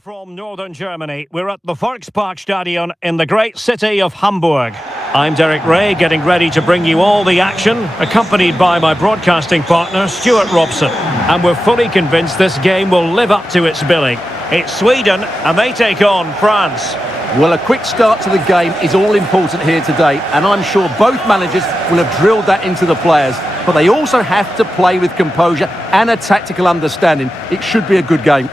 From northern Germany, we're at the Volksparkstadion in the great city of Hamburg. I'm Derek Ray, getting ready to bring you all the action, accompanied by my broadcasting partner, Stuart Robson. And we're fully convinced this game will live up to its billing. It's Sweden, and they take on France. Well, a quick start to the game is all important here today, and I'm sure both managers will have drilled that into the players. But they also have to play with composure and a tactical understanding. It should be a good game.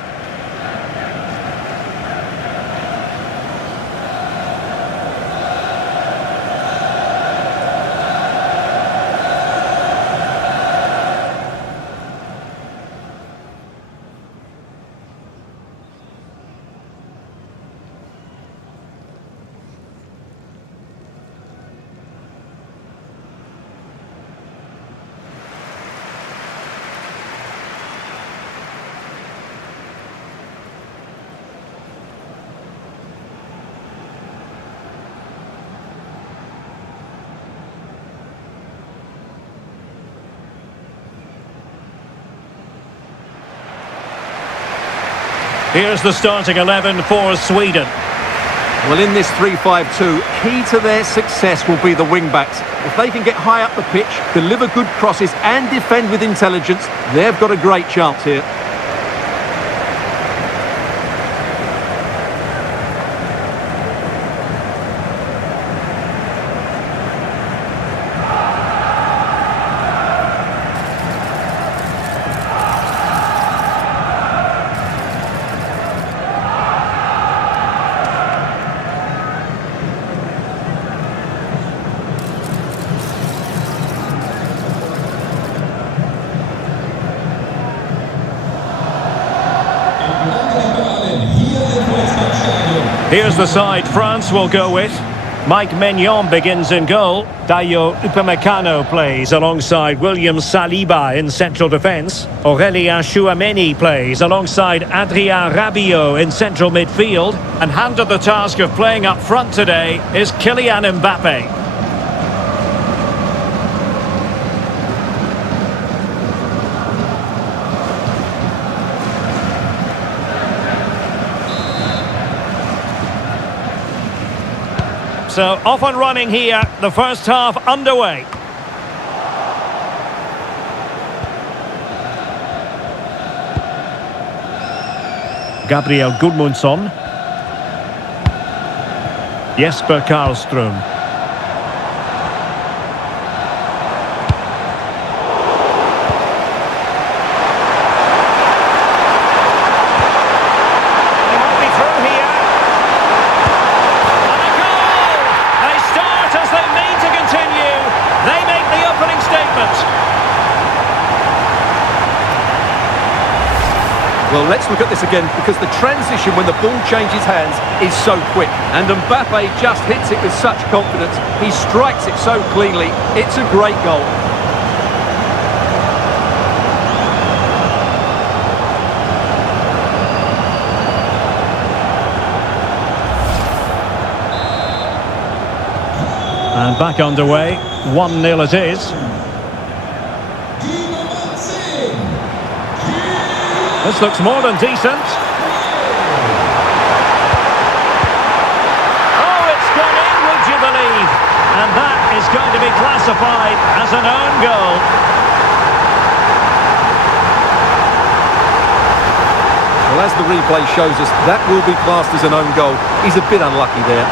Here's the starting 11 for Sweden. Well, in this 3-5-2, key to their success will be the wing-backs. If they can get high up the pitch, deliver good crosses and defend with intelligence, they've got a great chance here. Here's the side France will go with. Mike Maignan begins in goal. Dayo Upamecano plays alongside William Saliba in central defence. Aurélien Tchouameni plays alongside Adrien Rabiot in central midfield. And handed the task of playing up front today is Kylian Mbappe. So off and running here, the first half underway. Gabriel Gudmundsson. Jesper Karlström. Well, let's look at this again, because the transition when the ball changes hands is so quick. And Mbappe just hits it with such confidence. He strikes it so cleanly. It's a great goal. And back underway, 1-0 it is. This looks more than decent. Oh, it's gone in, would you believe? And that is going to be classified as an own goal. Well, as the replay shows us, that will be classed as an own goal. He's a bit unlucky there.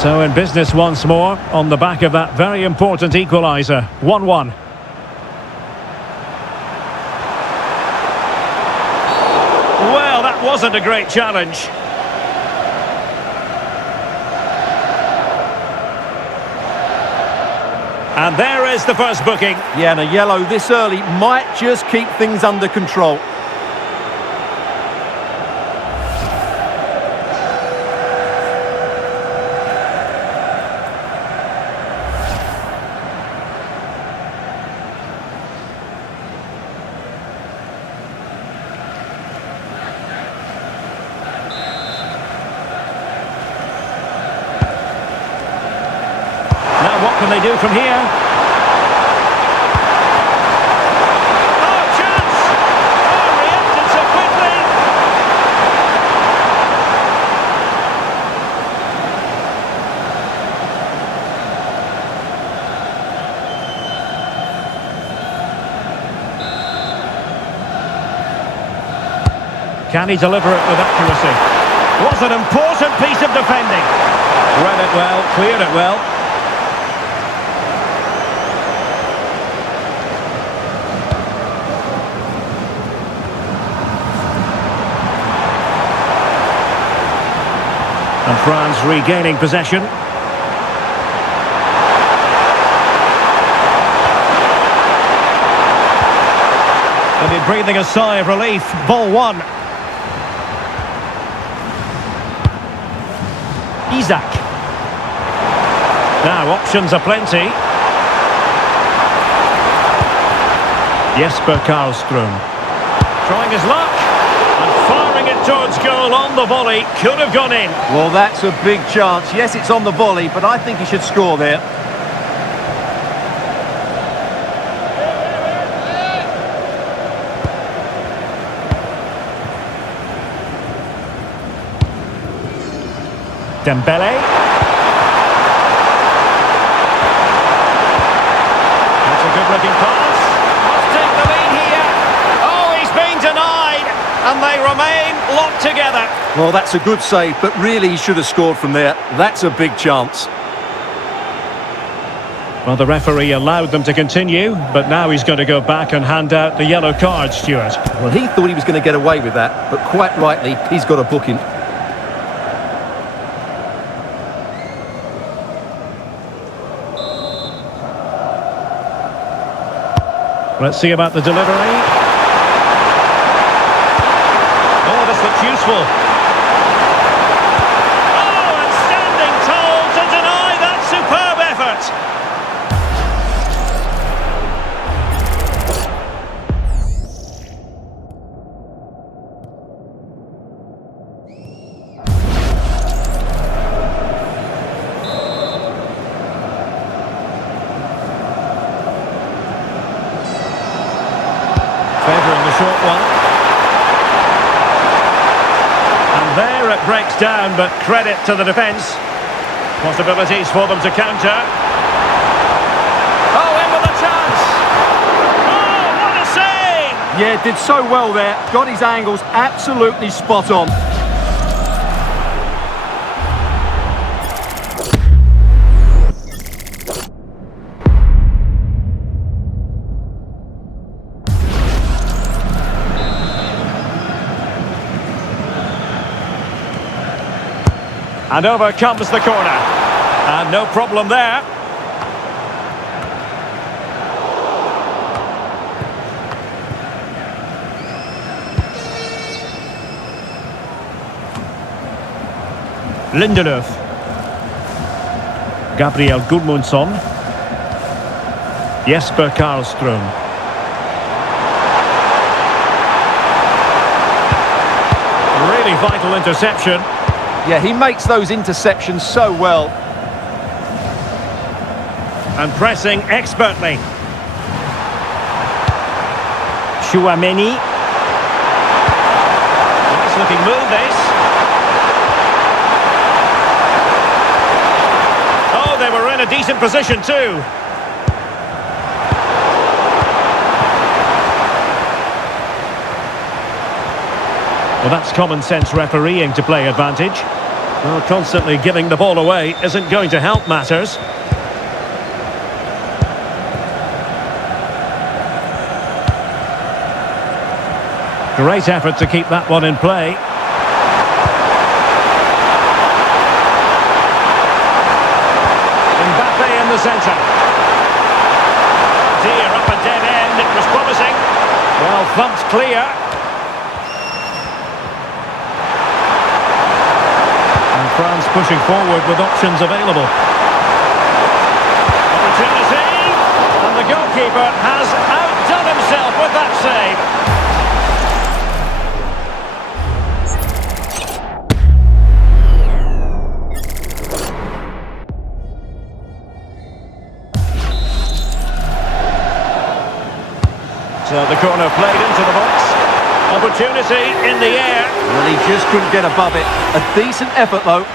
So in business once more, on the back of that very important equaliser. 1-1. Well, that wasn't a great challenge. And there is the first booking. Yeah, and a yellow this early might just keep things under control. can they do from here? Oh, chance! Oh, reacted so quickly! Can he deliver it with accuracy? Was an important piece of defending. Read it well, cleared it well. And France regaining possession. They'll be breathing a sigh of relief. Ball one. Isaac. Now options are plenty. Jesper Karlström. Trying his luck. And firing it towards goal on the volley. Could have gone in. Well, that's a big chance. Yes, it's on the volley, but I think he should score there. Dembele. That's a good-looking pass. Must take the lead here. Oh, he's been denied. And they remain locked together. Well, that's a good save, but really he should have scored from there. That's a big chance. Well, the referee allowed them to continue, but now he's going to go back and hand out the yellow card, Stuart. Well, he thought he was going to get away with that, but quite rightly, he's got a booking. Let's see about the delivery. Oh, this looks useful. Oh, and standing tall to deny that superb effort. Favouring the short one. And there it breaks down, but credit to the defence. Possibilities for them to counter. Oh, in with a chance! Oh, what a save! Yeah, did so well there. Got his angles absolutely spot on. And over comes the corner. And no problem there. Lindelöf. Gabriel Gudmundsson. Jesper Karlström. Really vital interception. Yeah, he makes those interceptions so well. And pressing expertly. Chouameni. Nice looking move, this. Oh, they were in a decent position too. Well, that's common sense refereeing to play advantage. Well, constantly giving the ball away isn't going to help matters. Great effort to keep that one in play. Mbappe in the centre. Dear, up a dead end, it was promising. Well, thumped clear. And France pushing forward with options available. Opportunity. And the goalkeeper has outdone himself with that save. corner played into the box. Opportunity in the air. Well, he just couldn't get above it. A decent effort, though.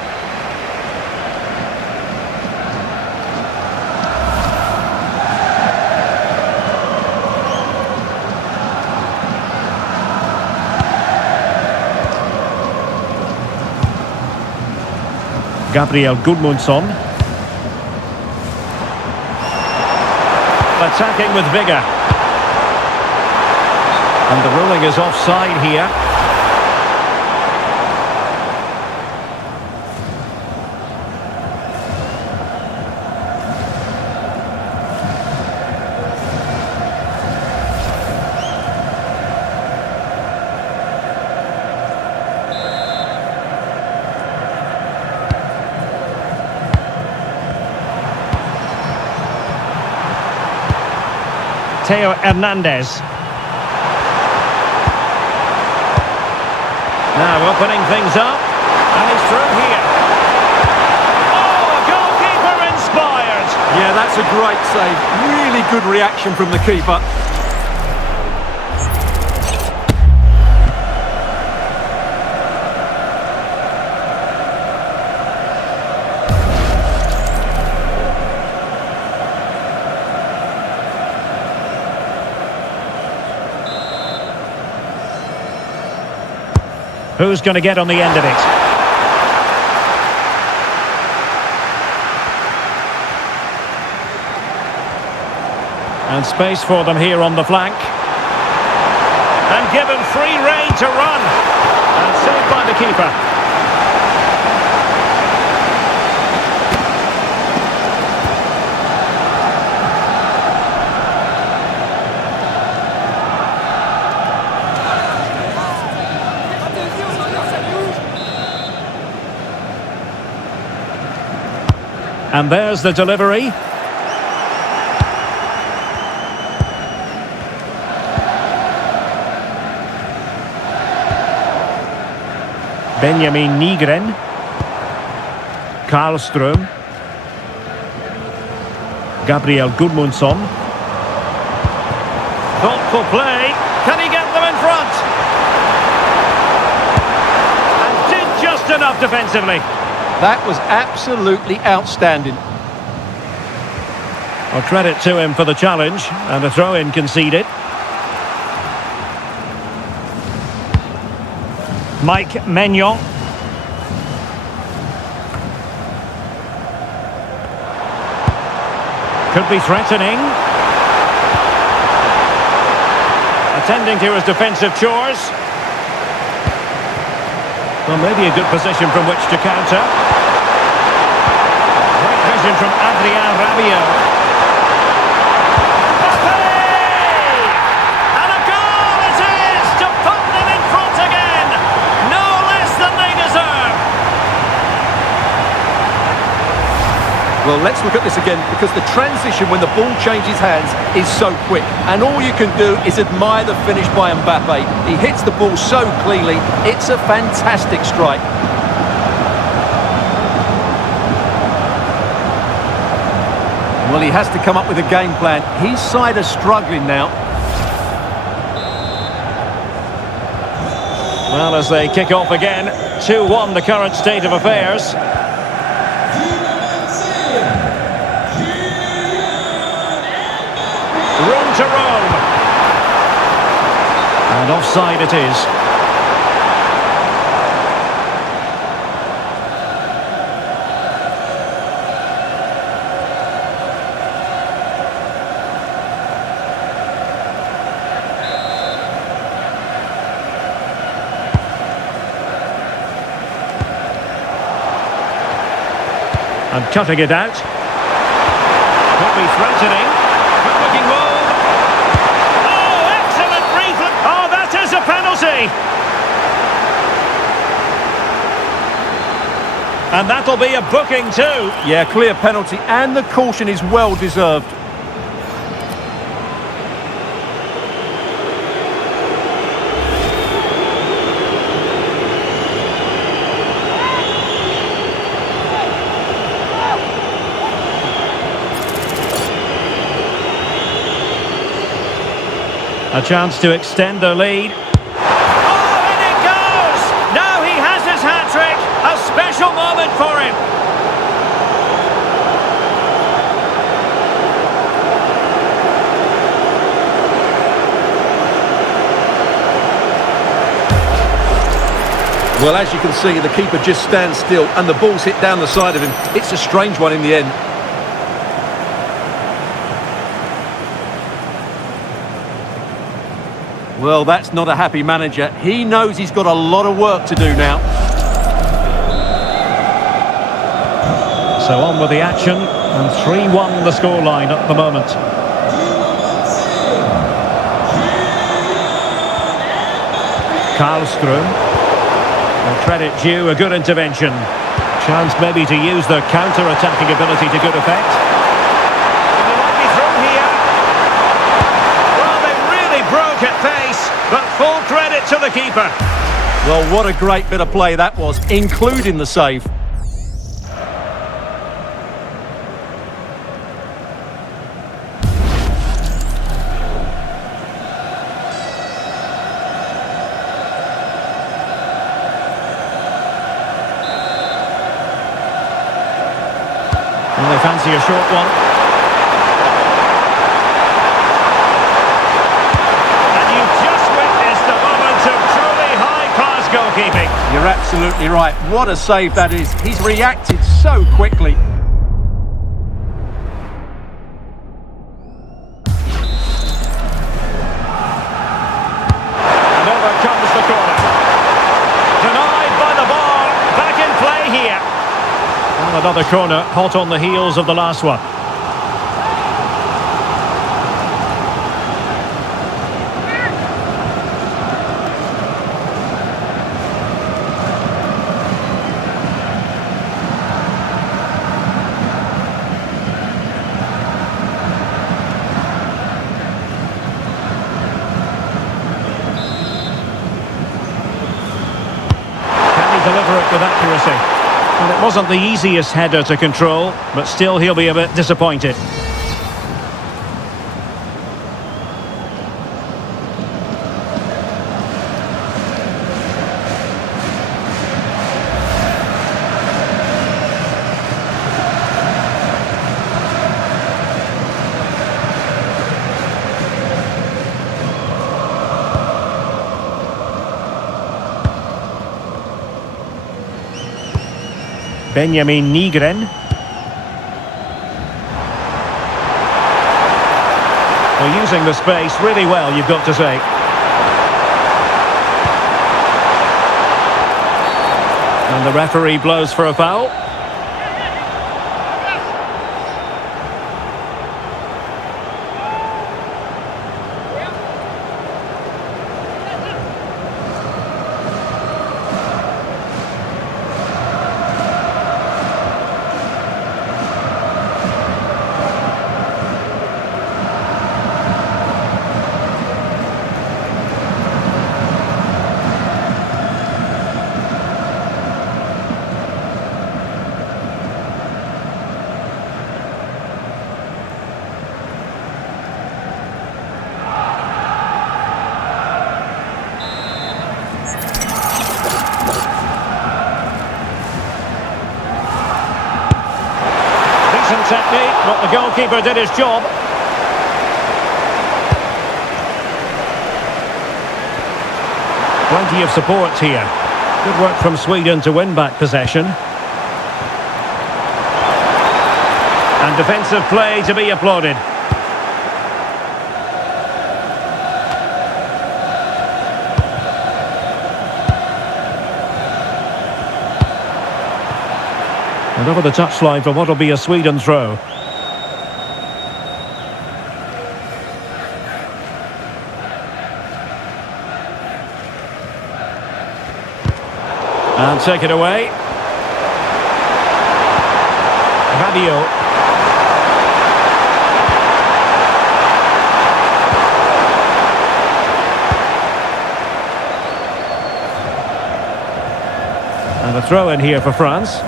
Gabriel Gudmundsson. Attacking with vigour. And the ruling is offside here. Theo Hernandez. Now opening things up, and he's through here. Oh, a goalkeeper inspired! Yeah, that's a great save. Really good reaction from the keeper. Who's going to get on the end of it? And space for them here on the flank. And given free rein to run. And saved by the keeper. And there's the delivery. Benjamin Nygren. Karlström. Gabriel Gudmundsson. Thoughtful play. Can he get them in front? And did just enough defensively. That was absolutely outstanding. Well, credit to him for the challenge, and a throw-in conceded. Mike Maignan. Could be threatening. Attending to his defensive chores. Well, maybe a good position from which to counter. Great vision from Adrien Rabiot. And a goal it is to put them in front again. No less than they deserve. Well, let's look at this again, because the transition when the ball changes hands is so quick. And all you can do is admire the finish by Mbappe. He hits the ball so cleanly. It's a fantastic strike. Well, he has to come up with a game plan. His side are struggling now. Well, as they kick off again, 2-1 the current state of affairs. Room to roam. And offside it is. And cutting it out. Could be threatening. Good looking move. Oh, excellent reflex. Oh, that is a penalty. And that'll be a booking too. Yeah, clear penalty, and the caution is well deserved. A chance to extend their lead. Oh, and it goes! Now he has his hat-trick. A special moment for him. Well, as you can see, the keeper just stands still and the ball's hit down the side of him. It's a strange one in the end. Well, that's not a happy manager. He knows he's got a lot of work to do now. So on with the action, and 3-1 the scoreline at the moment. Karlström. Well, credit due, a good intervention. Chance maybe to use their counter-attacking ability to good effect. And he might be through here. Well, they really broke at pace, but full credit to the keeper. Well, what a great bit of play that was, including the save. And they fancy a short one. And you've just witnessed a moment of truly high-class goalkeeping. You're absolutely right. What a save that is. He's reacted so quickly. And over comes the corner. Denied by the bar. Back in play here. And another corner, hot on the heels of the last one. Can he deliver it with accuracy? And it wasn't the easiest header to control, but still he'll be a bit disappointed. Benjamin Nygren. Well, using the space really well, you've got to say. And the referee blows for a foul. Decent technique, but the goalkeeper did his job. Plenty of support here. Good work from Sweden to win back possession. And defensive play to be applauded. And over the touchline for what will be a Sweden throw. And take it away. Rabiot. And a throw in here for France.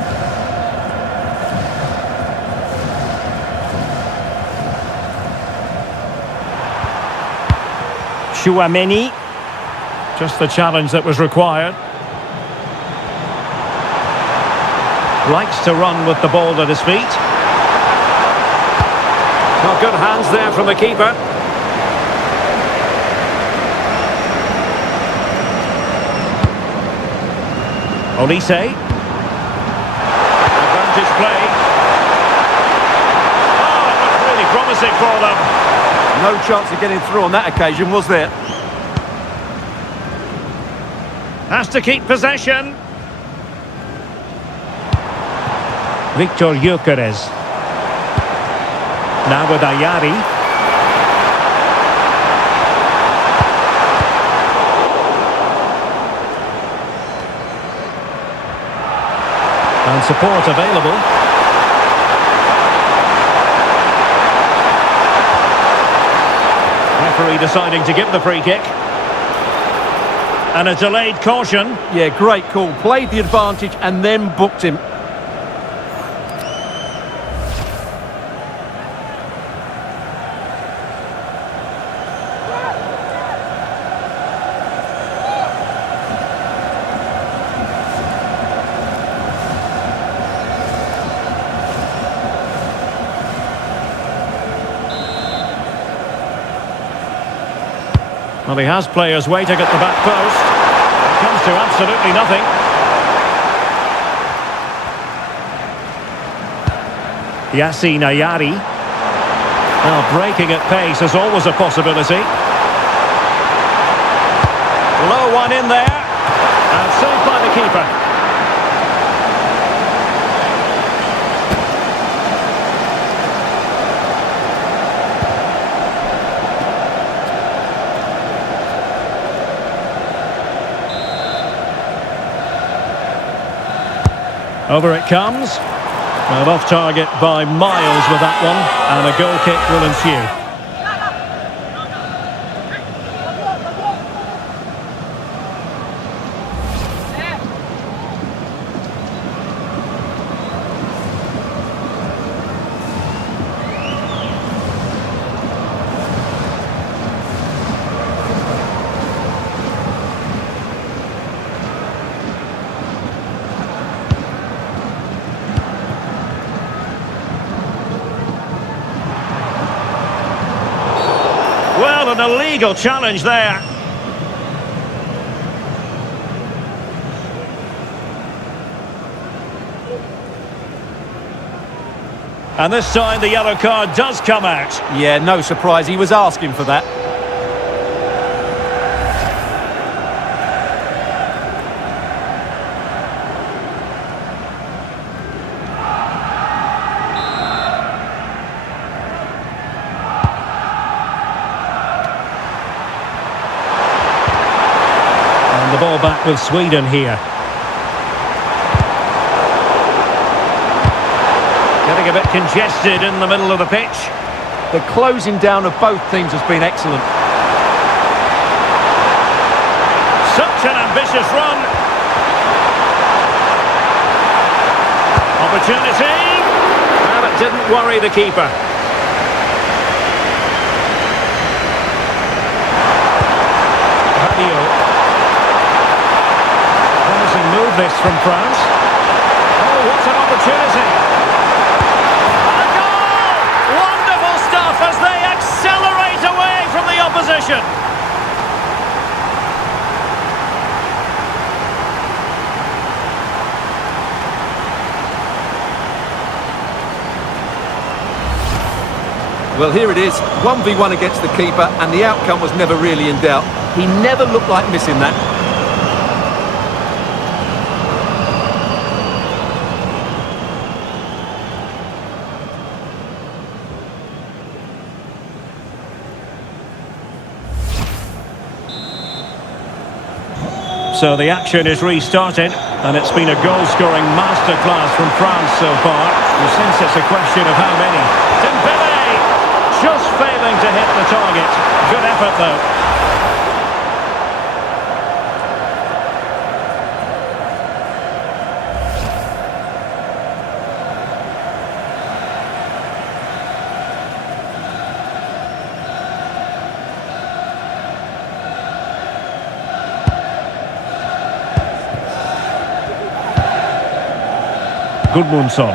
Chouameni. Just the challenge that was required. Likes to run with the ball at his feet. Well, good hands there from the keeper. Olise. Advantage play. Oh, it looked really promising for them. No chance of getting through on that occasion, was there? Has to keep possession. Victor Gyökeres. Now with Ayari. And support available. Referee deciding to give the free kick. And a delayed caution. Yeah, great call. Played the advantage and then booked him. Well, he has players waiting at the back post. It comes to absolutely nothing. Yassine Ayari. Well, breaking at pace is always a possibility. Low one in there. And saved by the keeper. Over it comes. Well, off target by miles with that one, and a goal kick will ensue. Well, an illegal challenge there. And this time the yellow card does come out. Yeah, no surprise. He was asking for that. The ball back with Sweden here. Getting a bit congested in the middle of the pitch. The closing down of both teams has been excellent. Such an ambitious run. Opportunity. Well, it didn't worry the keeper. Move this from France. Oh, what an opportunity. A goal! Wonderful stuff as they accelerate away from the opposition. Well, here it is. 1v1 against the keeper, and the outcome was never really in doubt. He never looked like missing that. So the action is restarted, and it's been a goal-scoring masterclass from France so far. You sense it's a question of how many. Dembele just failing to hit the target. Good effort though. Gudmundsson.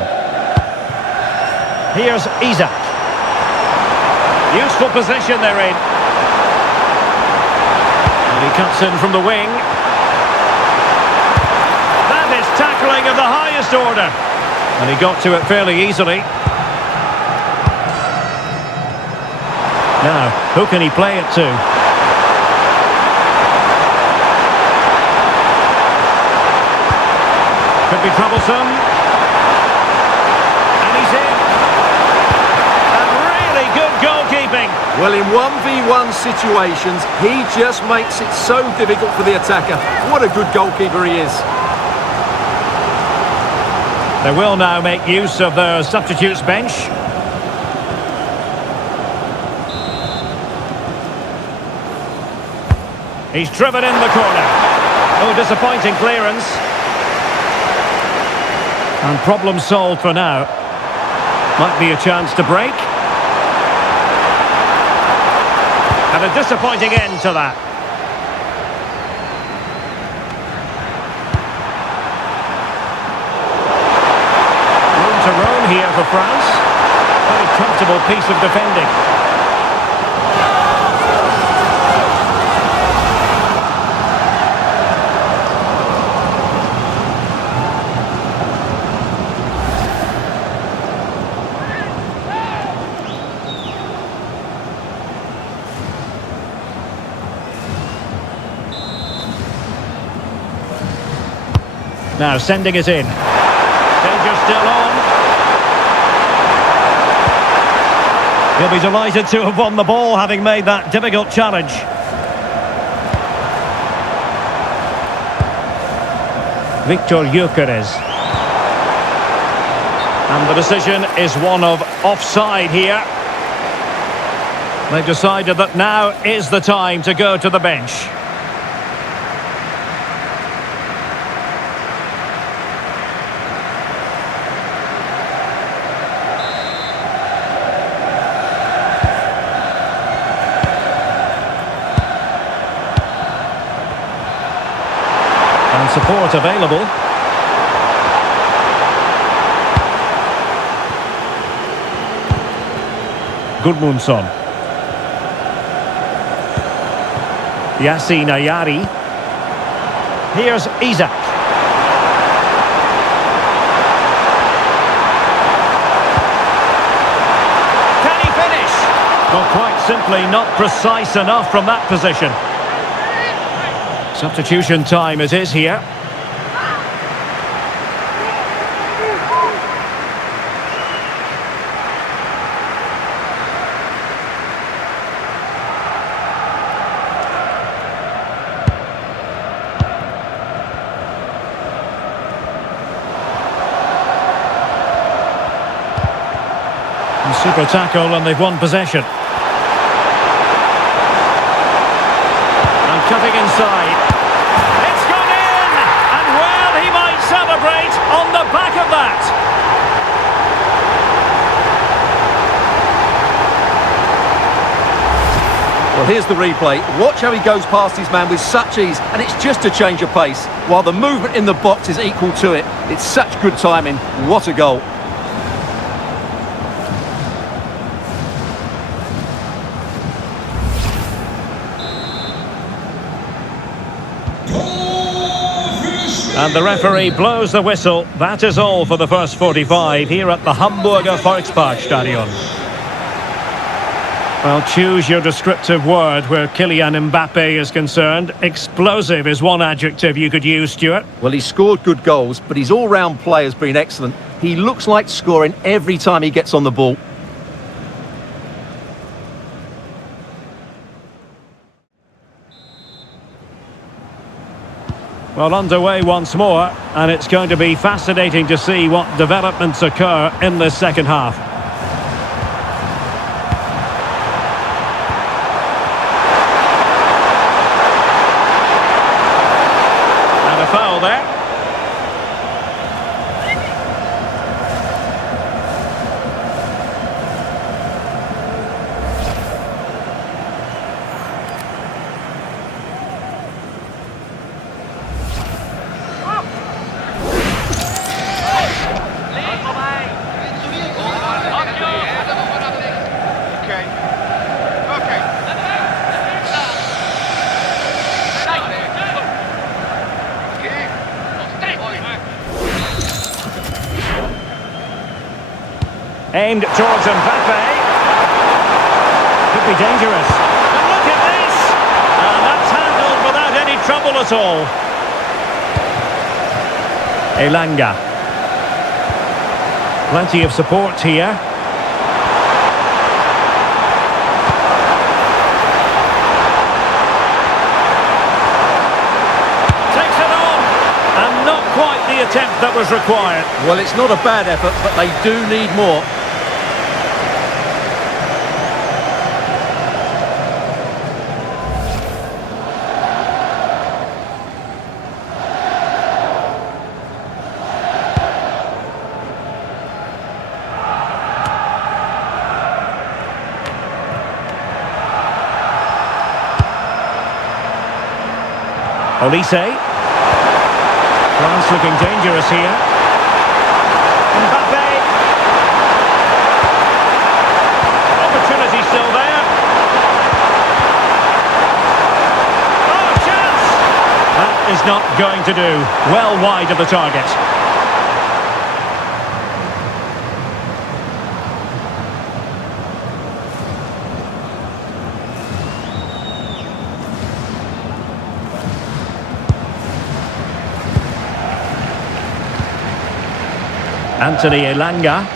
Here's Isak. Useful position they're in. And he cuts in from the wing. That is tackling of the highest order. And he got to it fairly easily. Now, who can he play it to? Could be troublesome. And he's in. And really good goalkeeping. Well, in 1v1 situations, he just makes it so difficult for the attacker. What a good goalkeeper he is. They will now make use of their substitutes bench. He's driven in the corner. Oh, disappointing clearance. And problem solved for now. Might be a chance to break. And a disappointing end to that. Room to roam here for France. Very comfortable piece of defending. Now sending it in. Danger still on. He'll be delighted to have won the ball, having made that difficult challenge. Victor Gyökeres. And the decision is one of offside here. They've decided that now is the time to go to the bench. And support available. Gudmundsson. Yassine Ayari. Here's Isak. Can he finish? Well, quite simply not precise enough from that position. Substitution time it is here. And super tackle, and they've won possession. And cutting inside. It's gone in! And well, he might celebrate on the back of that. Well, here's the replay. Watch how he goes past his man with such ease, and it's just a change of pace, while the movement in the box is equal to it. It's such good timing. What a goal. And the referee blows the whistle. That is all for the first 45 here at the Hamburger Volksparkstadion. Well, choose your descriptive word where Kylian Mbappe is concerned. Explosive is one adjective you could use, Stuart. Well, he's scored good goals, but his all-round play has been excellent. He looks like scoring every time he gets on the ball. Well, underway once more, and it's going to be fascinating to see what developments occur in this second half. And a foul there. Aimed towards Mbappe. Could be dangerous. And look at this! And that's handled without any trouble at all. Elanga. Plenty of support here. Takes it on! And not quite the attempt that was required. Well, it's not a bad effort, but they do need more. Olise. France looking dangerous here. Mbappe. Opportunity still there. Oh, chance! That is not going to do. Well wide of the target. Anthony Elanga.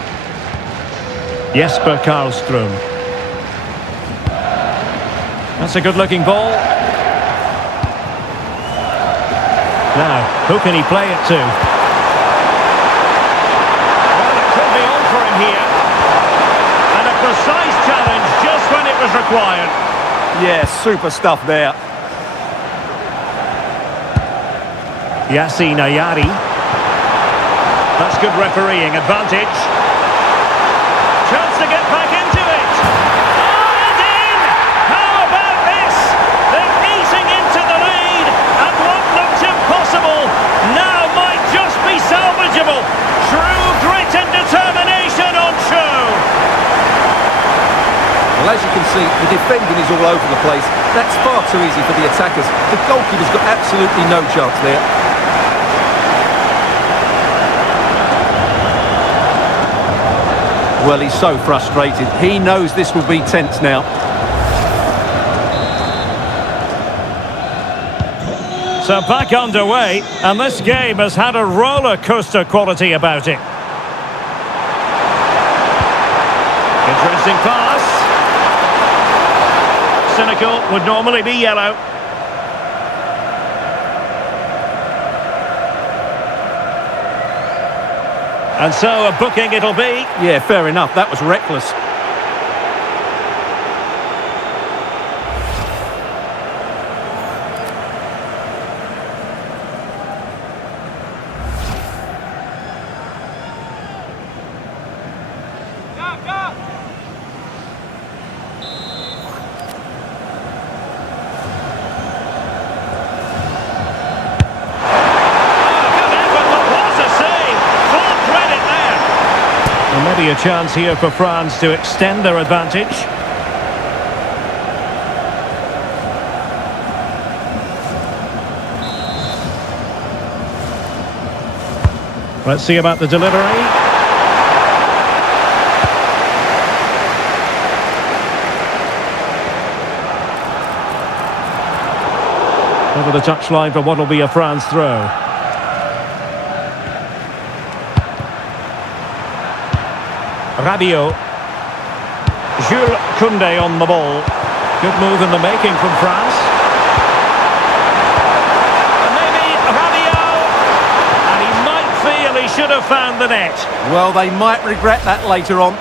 Jesper Karlström. That's a good-looking ball. Now, who can he play it to? Well, it could be on for him here. And a precise challenge just when it was required. Yeah, super stuff there. Yassine Ayari. That's good refereeing advantage. Chance to get back into it. Oh, and in! How about this? They're easing into the lead, and what looked impossible now might just be salvageable. True grit and determination on show. Well, as you can see, the defending is all over the place. That's far too easy for the attackers. The goalkeeper's got absolutely no chance there. Well, he's so frustrated. He knows this will be tense now. So back underway, and this game has had a roller coaster quality about it. Interesting pass. Cynical would normally be yellow. And so a booking it'll be. Yeah, fair enough. That was reckless. Maybe a chance here for France to extend their advantage. Let's see about the delivery. Over the touchline for what will be a France throw. Rabiot. Jules Koundé on the ball. Good move in the making from France. And maybe Rabiot. And he might feel he should have found the net. Well, they might regret that later on.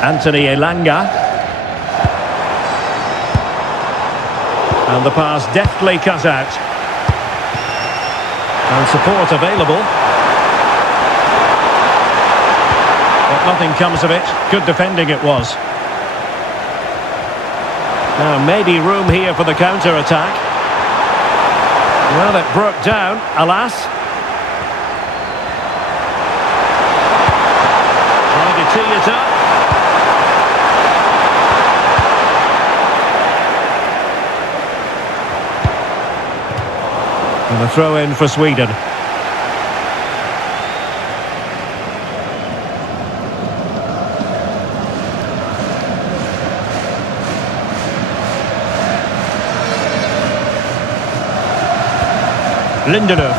Anthony Elanga. And the pass deftly cut out. And support available. But nothing comes of it. Good defending it was. Now maybe room here for the counter-attack. Well, it broke down, alas. Trying to tee it up. And a throw in for Sweden. Lindelöf.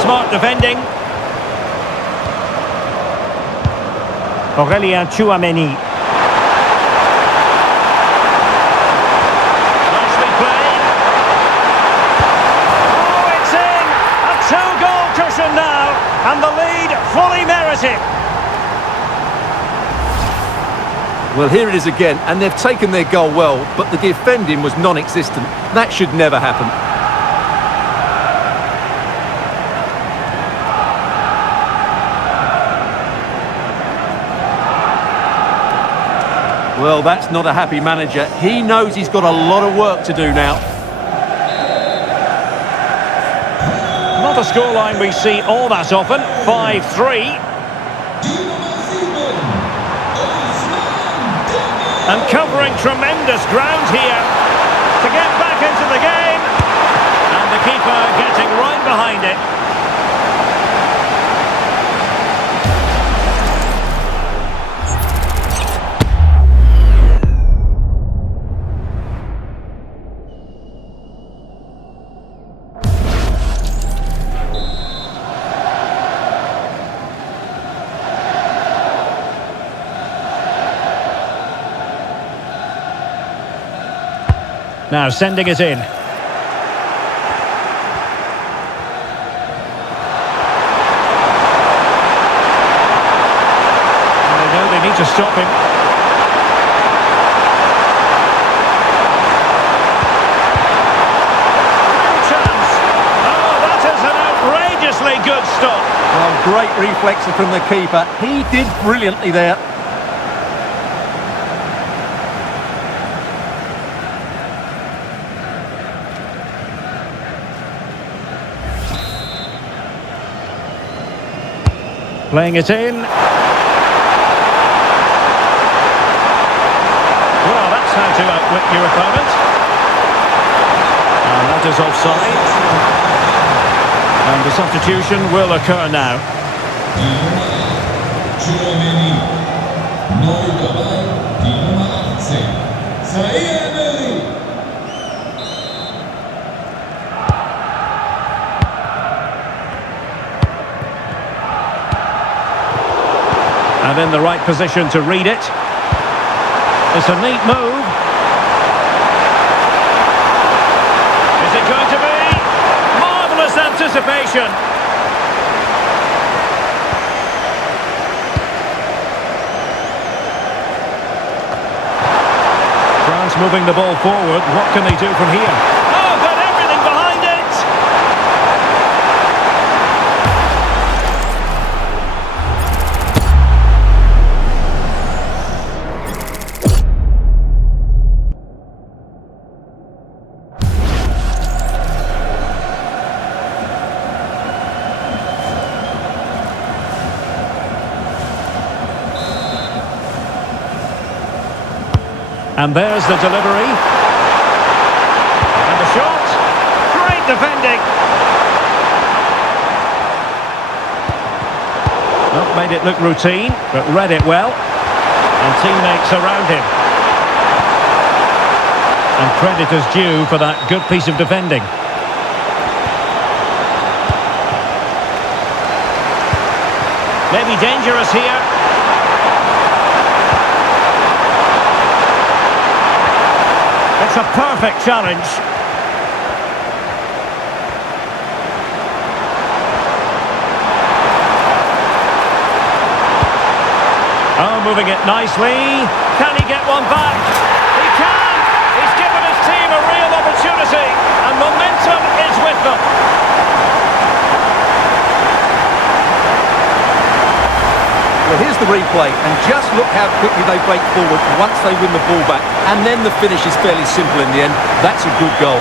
Smart defending. Aurelien Tchouameni. Nicely played. Oh, it's in! A two-goal cushion now, and the lead fully merited. Well, here it is again, and they've taken their goal well, but the defending was non-existent. That should never happen. Well, that's not a happy manager. He knows he's got a lot of work to do now. Not a scoreline we see all that often. 5-3. And covering tremendous ground here to get back into the game. And the keeper getting right behind it. Now sending it in. And they know they need to stop him. Real chance. Oh, that is an outrageously good stop. Well, great reflexes from the keeper. He did brilliantly there. Playing it in. Well, that's how to outwit your opponent. And that is offside. And the substitution will occur now. And in the right position to read it. It's a neat move. Is it going to be? Marvellous anticipation. France moving the ball forward. What can they do from here? Oh, got everything behind it. And there's the delivery. And the shot. Great defending. Well, made it look routine, but read it well. And teammates around him. And credit is due for that good piece of defending. Maybe dangerous here. It's a perfect challenge. Oh, moving it nicely. Can he get one back? He can! He's given his team a real opportunity, and momentum is with them. Well, here's the replay, and just look how quickly they break forward once they win the ball back. And then the finish is fairly simple in the end. That's a good goal.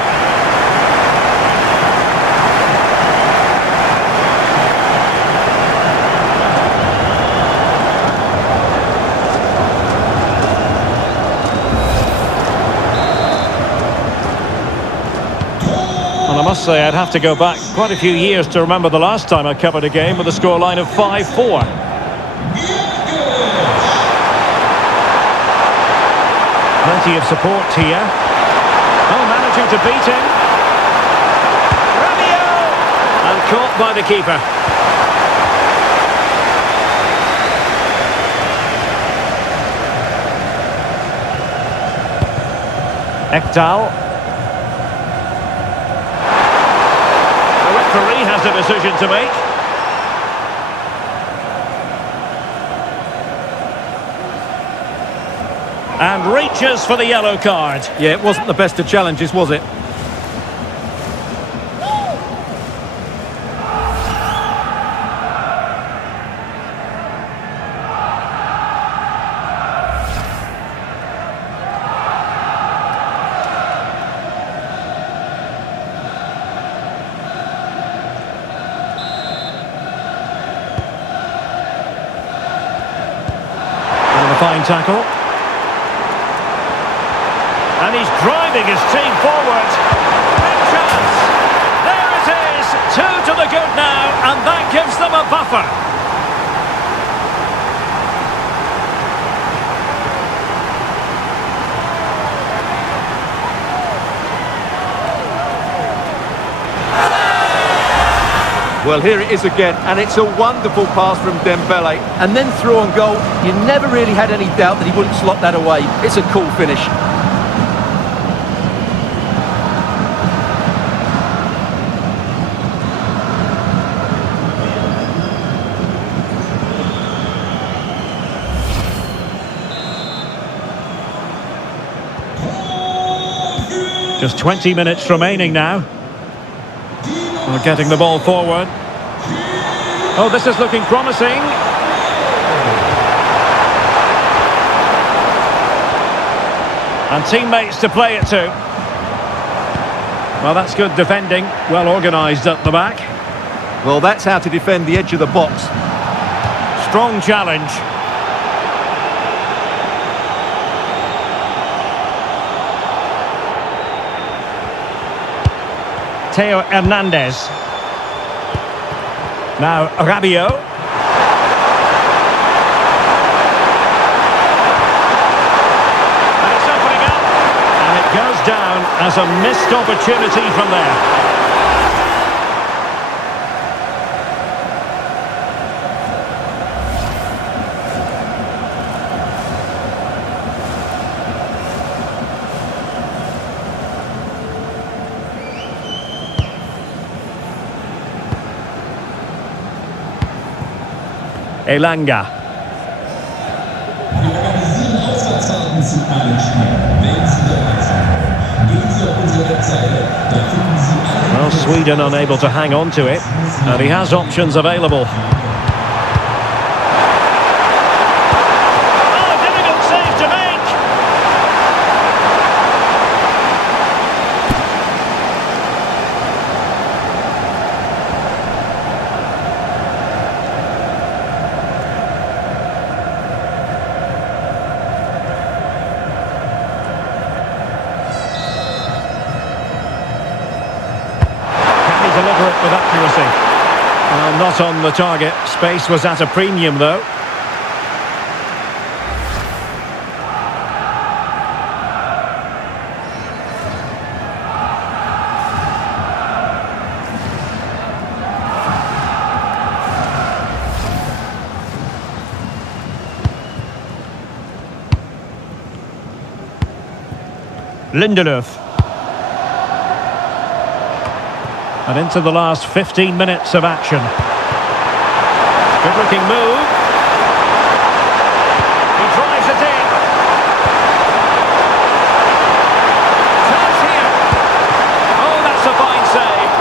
Well, I must say I'd have to go back quite a few years to remember the last time I covered a game with a scoreline of 5-4. Plenty of support here. Oh, managing to beat him. Rabiot! And caught by the keeper. Ekdal. The referee has a decision to make. And reaches for the yellow card. Yeah, it wasn't the best of challenges, was it? And a fine tackle. And he's driving his team forward. Big chance. There it is. 2 to the good now, and that gives them a buffer. Well, here it is again, and it's a wonderful pass from Dembele. And then through on goal, you never really had any doubt that he wouldn't slot that away. It's a cool finish. Just 20 minutes remaining now. We're getting the ball forward. Oh, this is looking promising. And teammates to play it to. Well, that's good defending. Well organised at the back. Well, that's how to defend the edge of the box. Strong challenge. Theo Hernandez. Now Rabiot. And it's opening up. And it goes down as a missed opportunity from there. Elanga. Well, Sweden unable to hang on to it, and he has options available. Oh, difficult save to make. Deliver it with accuracy. Not on the target. Space was at a premium, though. Lindelöf. And into the last 15 minutes of action. Good looking move. He drives it in. Chance here. Oh, that's a fine save.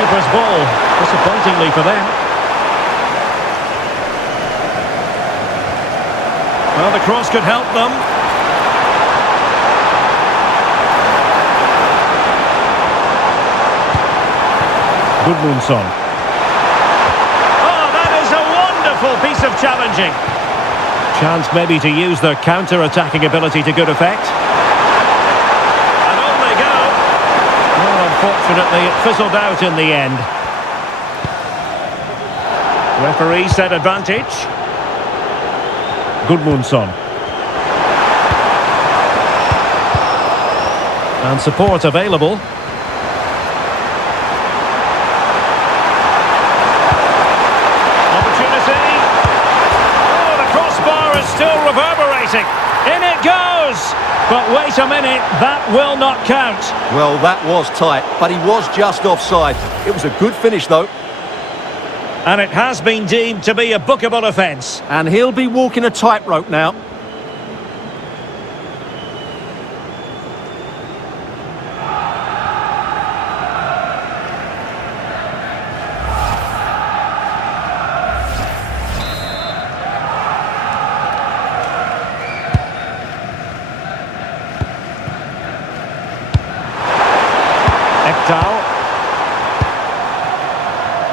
goalkeeper's ball, disappointingly for them. Well, the cross could help them. Gudmundsson. Oh, that is a wonderful piece of challenging. Chance maybe to use their counter-attacking ability to good effect. And on they go. Well, unfortunately, it fizzled out in the end. Referee said advantage. Gudmundsson. And support available. Still reverberating. In it goes! But wait a minute, that will not count. Well, that was tight, but he was just offside. It was a good finish, though. And it has been deemed to be a bookable offence. And he'll be walking a tightrope now.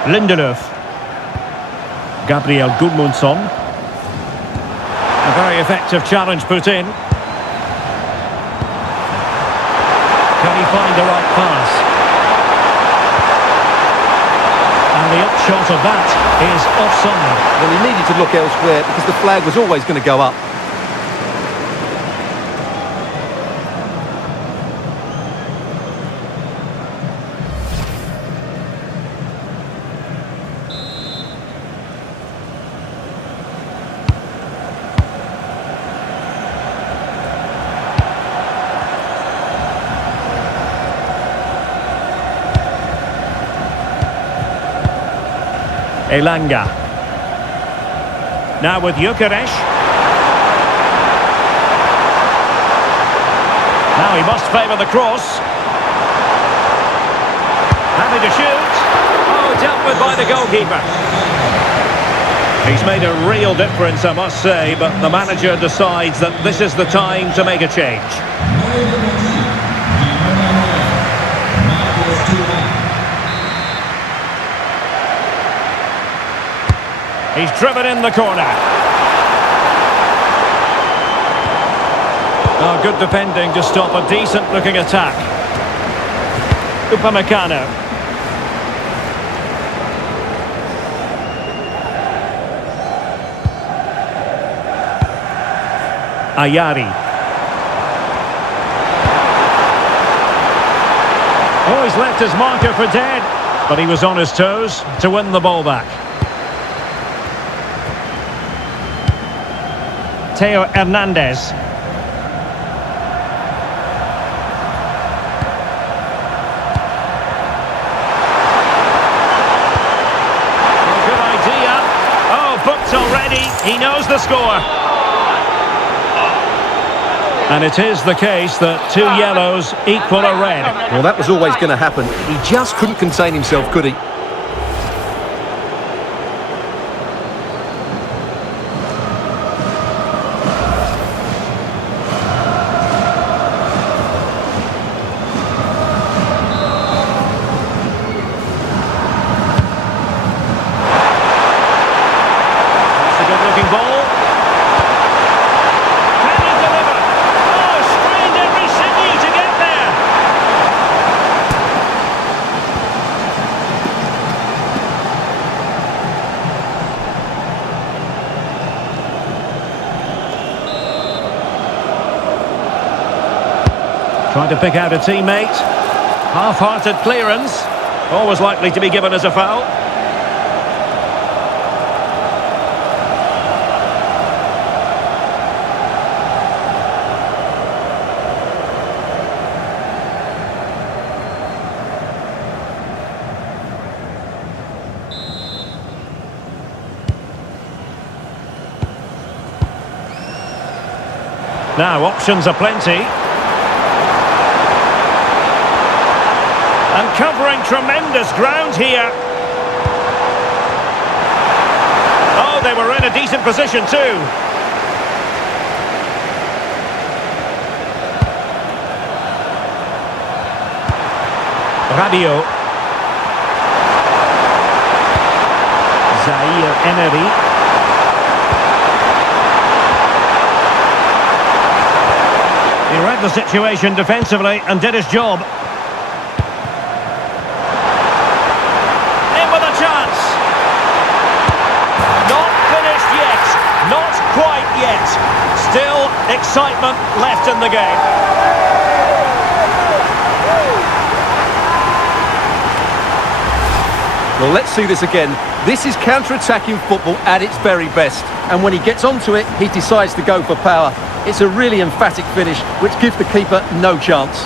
Lindelöf. Gabriel Gudmundsson. A very effective challenge put in. Can he find the right pass? And the upshot of that is offside. Well, he needed to look elsewhere because the flag was always going to go up. Elanga. Now with Gyökeres. Now he must favour the cross. Happy to shoot. Oh, dealt with by the goalkeeper. He's made a real difference, I must say, but the manager decides that this is the time to make a change. He's driven in the corner. Oh, good defending to stop a decent-looking attack. Upamecano. Ayari. Oh, he's left his marker for dead, but he was on his toes to win the ball back. Theo Hernandez. Good idea. Oh, booked already. He knows the score. And it is the case that 2 yellows equal a red. Well, that was always going to happen. He just couldn't contain himself, could he? Ball. Can he deliver? Oh, strained every sinew to get there. Trying to pick out a teammate. Half-hearted clearance. Always likely to be given as a foul. Now, options are plenty. And covering tremendous ground here. Oh, they were in a decent position too. Rabiot. Zaire Emery. He read the situation defensively and did his job. In with a chance. Not finished yet. Not quite yet. Still excitement left in the game. Well, let's see this again. This is counter-attacking football at its very best. And when he gets onto it, he decides to go for power. It's a really emphatic finish, which gives the keeper no chance.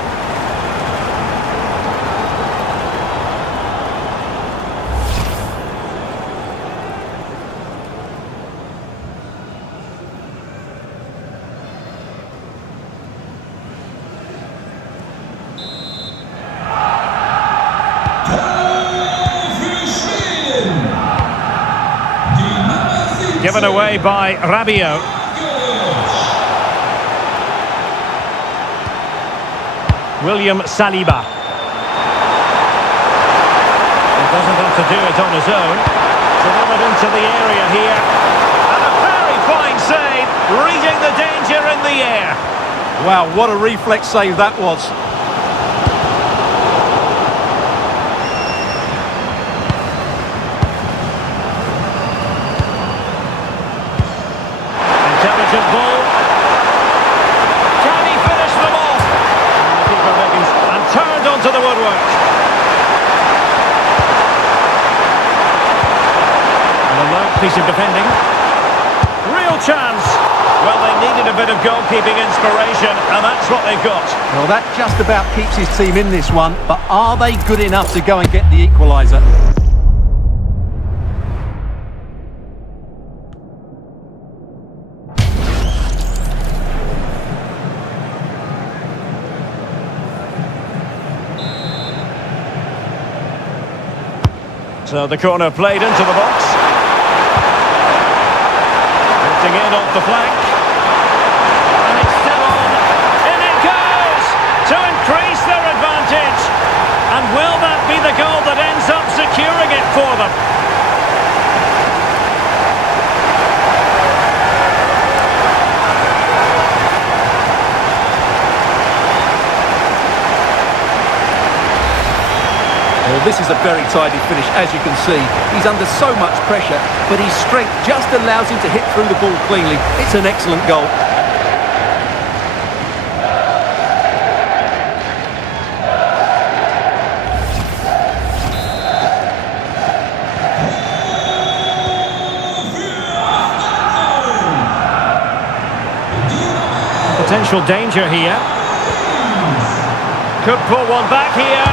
Given away by Rabiot. William Saliba. He doesn't have to do it on his own. Delivered into the area here. And a very fine save, reading the danger in the air. Wow, what a reflex save that was. Intelligent ball. Can he finish them off? And turned onto the woodwork. An alert piece of defending. Real chance. Well, they needed a bit of goalkeeping inspiration, and that's what they've got. Well, that just about keeps his team in this one, but are they good enough to go and get the equaliser? So the corner played into the box. Lifting in off the flank. And it's still on. In it goes! To increase their advantage. And will that be the goal that ends up securing it for them? Well, this is a very tidy finish, as you can see. He's under so much pressure, but his strength just allows him to hit through the ball cleanly. It's an excellent goal. Potential danger here. Could pull one back here.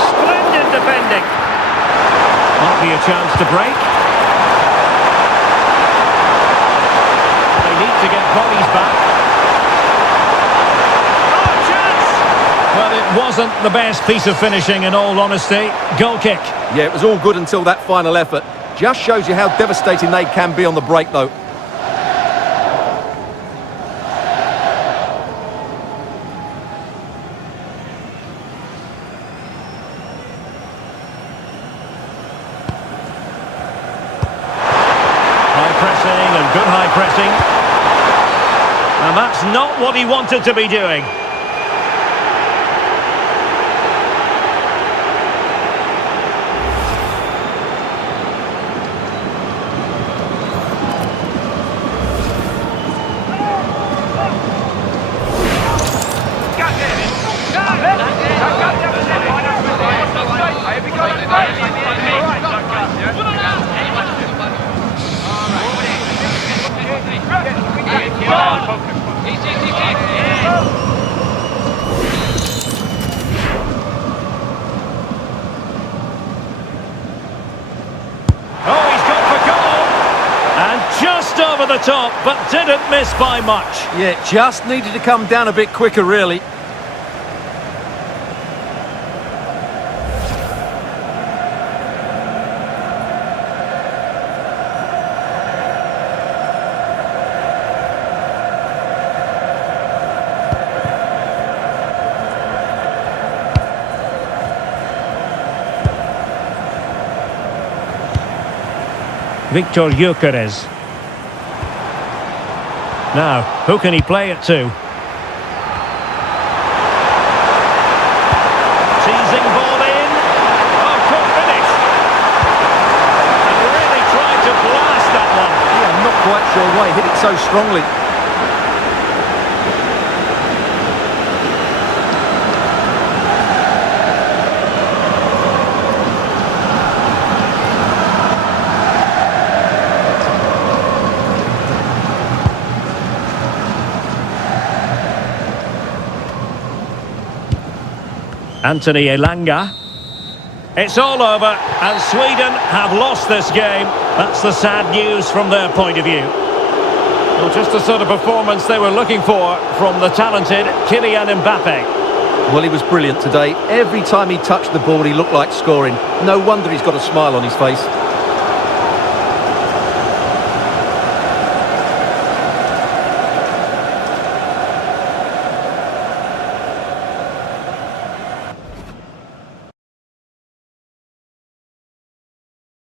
Splendid defending. Might be a chance to break. They need to get bodies back. Oh, chance! Well, it wasn't the best piece of finishing, in all honesty. Goal kick. Yeah, it was all good until that final effort. Just shows you how devastating they can be on the break, though. Good high pressing. And that's not what he wanted to be doing. Over the top, but didn't miss by much. Yeah, just needed to come down a bit quicker, really. Victor Gyökeres. Now, who can he play it to? Teasing ball in. Oh, good finish. And really tried to blast that one. Yeah, I'm not quite sure why he hit it so strongly. Anthony Elanga. It's all over, and Sweden have lost this game. That's the sad news from their point of view. Well, just the sort of performance they were looking for from the talented Kylian Mbappe. Well, he was brilliant today. Every time he touched the ball, he looked like scoring. No wonder he's got a smile on his face.